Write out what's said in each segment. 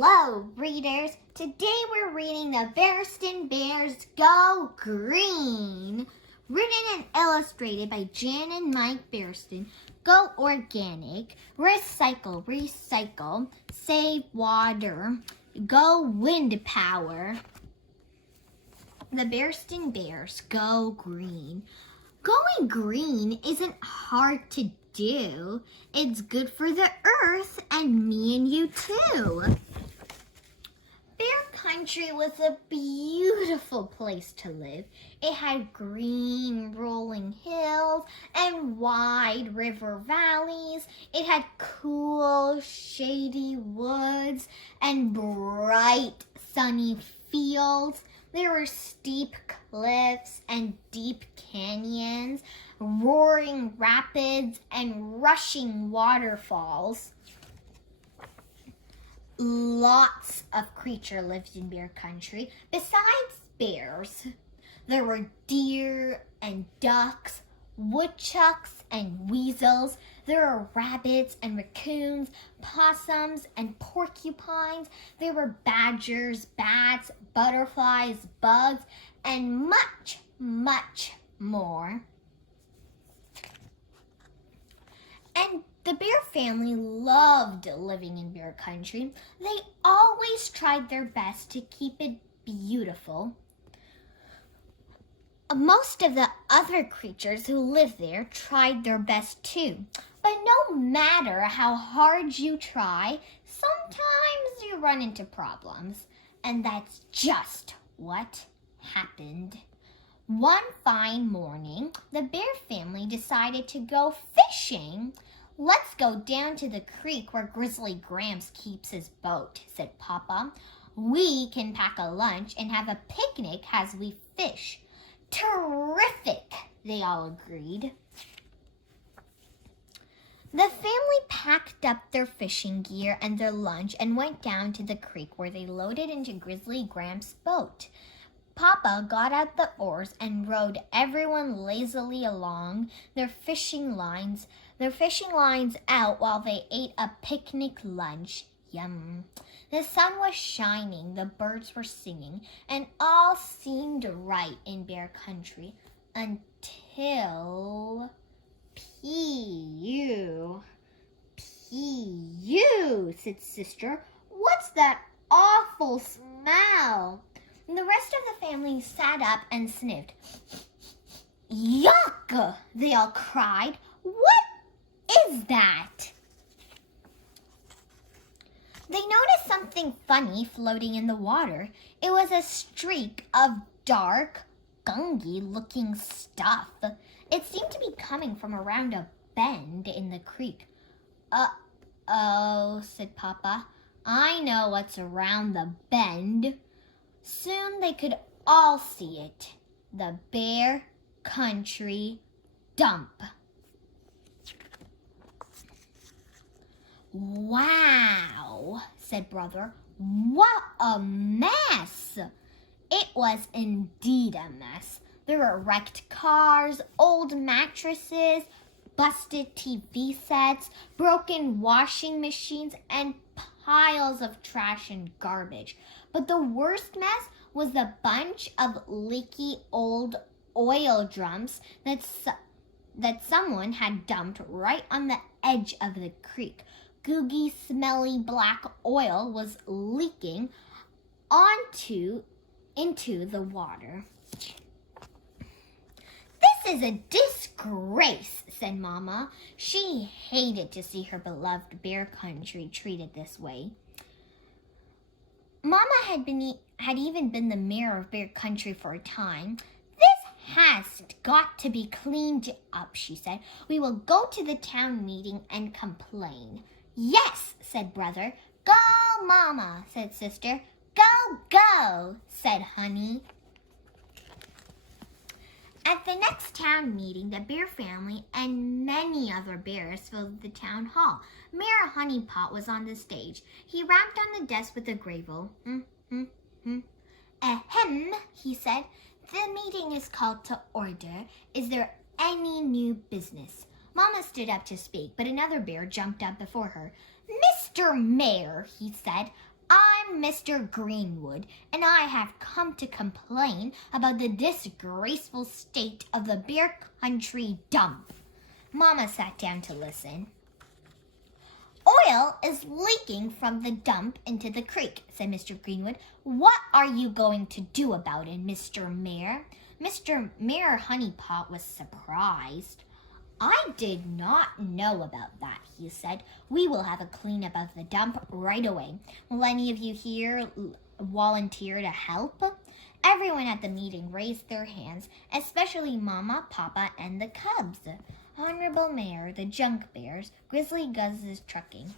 Hello, readers! Today we're reading the Berenstain Bears Go Green, written and illustrated by Jan Mike Berenstain. Go organic, recycle, save water, go wind power. The Berenstain Bears Go Green. Going green isn't hard to do. It's good for the earth and me and you too. Bear Country was a beautiful place to live. It had green rolling hills and wide river valleys. It had cool, shady woods and bright, sunny fields. There were steep cliffs and deep canyons, roaring rapids and rushing waterfalls. Lots of creatures lived in Bear Country. Besides bears, there were deer and ducks, woodchucks and weasels. There were rabbits and raccoons, possums and porcupines. There were badgers, bats, butterflies, bugs, and much, much more. And the bear family loved living in Bear Country. They always tried their best to keep it beautiful. Most of the other creatures who lived there tried their best too. But no matter how hard you try, sometimes you run into problems. And that's just what happened. One fine morning, the bear family decided to go fishing. "Let's go down to the creek where Grizzly Gramps keeps his boat," said Papa. "We can pack a lunch and have a picnic as we fish." "Terrific," they all agreed. The family packed up their fishing gear and their lunch and went down to the creek where they loaded into Grizzly Gramps' boat. Papa got out the oars and rowed everyone lazily along their fishing lines out while they ate a picnic lunch. Yum. The sun was shining, the birds were singing, and all seemed right in Bear Country until P.U., said Sister. "What's that awful smell?" And the rest of the family sat up and sniffed. "Yuck!" they all cried. "What is that?" They noticed something funny floating in the water. It was a streak of dark, gunky-looking stuff. It seemed to be coming from around a bend in the creek. "Uh-oh," said Papa. "I know what's around the bend." Soon they could all see it. The Bear Country dump. "Wow," said Brother. "What a mess!" It was indeed a mess. There were wrecked cars, old mattresses, busted TV sets, broken washing machines, and piles of trash and garbage. But the worst mess was the bunch of leaky old oil drums that someone had dumped right on the edge of the creek. Gooey, smelly black oil was leaking into the water. "This is a disgrace," said Mama. She hated to see her beloved Bear Country treated this way. Mama had even been the mayor of Bear Country for a time. "This has got to be cleaned up," she said. "We will go to the town meeting and complain." "Yes," said Brother. "Go, Mama," said Sister. "Go, go," said Honey. At the next town meeting, the Bear family and many other bears filled the town hall. Mayor Honeypot was on the stage. He rapped on the desk with a gravel. "Ahem," he said. "The meeting is called to order. Is there any new business?" Mama stood up to speak, but another bear jumped up before her. "Mr. Mayor," he said, I'm Mr. Greenwood, and I have come to complain about the disgraceful state of the Bear Country dump. Mama sat down to listen. Oil is leaking from the dump into the creek, said Mr. Greenwood. What are you going to do about it, Mr. Mayor? Mr. Mayor Honeypot was surprised. I did not know about that, he said. We will have a cleanup of the dump right away. Will any of you here volunteer to help? Everyone at the meeting raised their hands, especially Mama, Papa, and the cubs. Honorable Mayor, the Junk Bears, Grizzly Guz's trucking.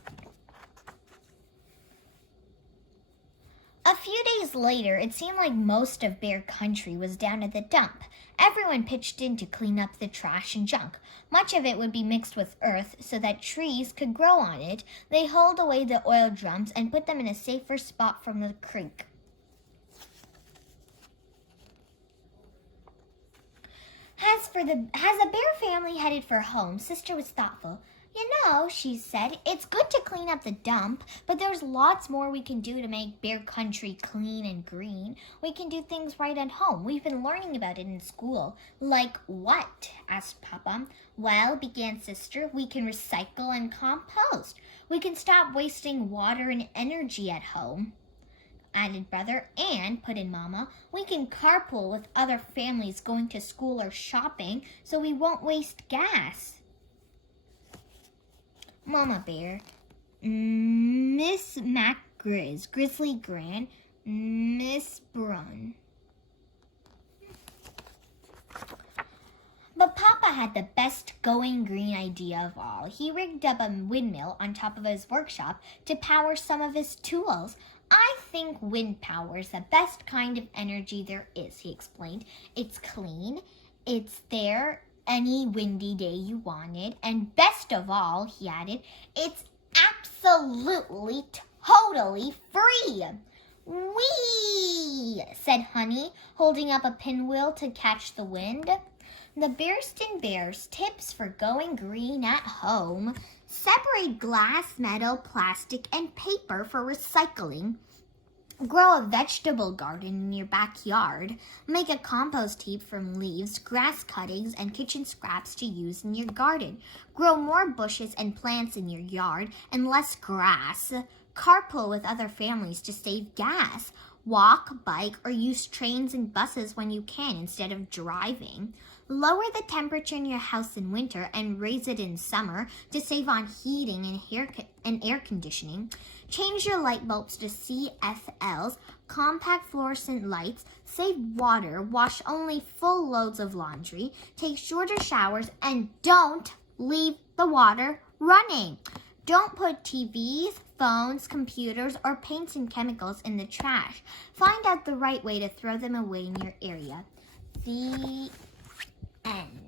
A few days later, it seemed like most of Bear Country was down at the dump. Everyone pitched in to clean up the trash and junk. Much of it would be mixed with earth so that trees could grow on it. They hauled away the oil drums and put them in a safer spot from the creek. As the bear family headed for home, Sister was thoughtful. You know, she said, it's good to clean up the dump, but there's lots more we can do to make Bear Country clean and green. We can do things right at home. We've been learning about it in school. Like what? Asked Papa. Well, began Sister, we can recycle and compost. We can stop wasting water and energy at home, added Brother, and, put in Mama, we can carpool with other families going to school or shopping so we won't waste gas. Mama Bear, Miss Mac Grizz, Grizzly Gran, Miss Brun. But Papa had the best going green idea of all. He rigged up a windmill on top of his workshop to power some of his tools. I think wind power is the best kind of energy there is, he explained. It's clean, it's there any windy day you wanted, and best of all, he added, it's absolutely, totally free. Whee! Said Honey, holding up a pinwheel to catch the wind. The Berenstain Bears tips for going green at home. Separate glass, metal, plastic, and paper for recycling. Grow a vegetable garden in your backyard. Make a compost heap from leaves, grass cuttings, and kitchen scraps to use in your garden. Grow more bushes and plants in your yard and less grass. Carpool with other families to save gas. Walk, bike, or use trains and buses when you can instead of driving. Lower the temperature in your house in winter and raise it in summer to save on heating and air conditioning. Change your light bulbs to CFLs, compact fluorescent lights, save water, wash only full loads of laundry, take shorter showers, and don't leave the water running. Don't put TVs, phones, computers, or paints and chemicals in the trash. Find out the right way to throw them away in your area. The end.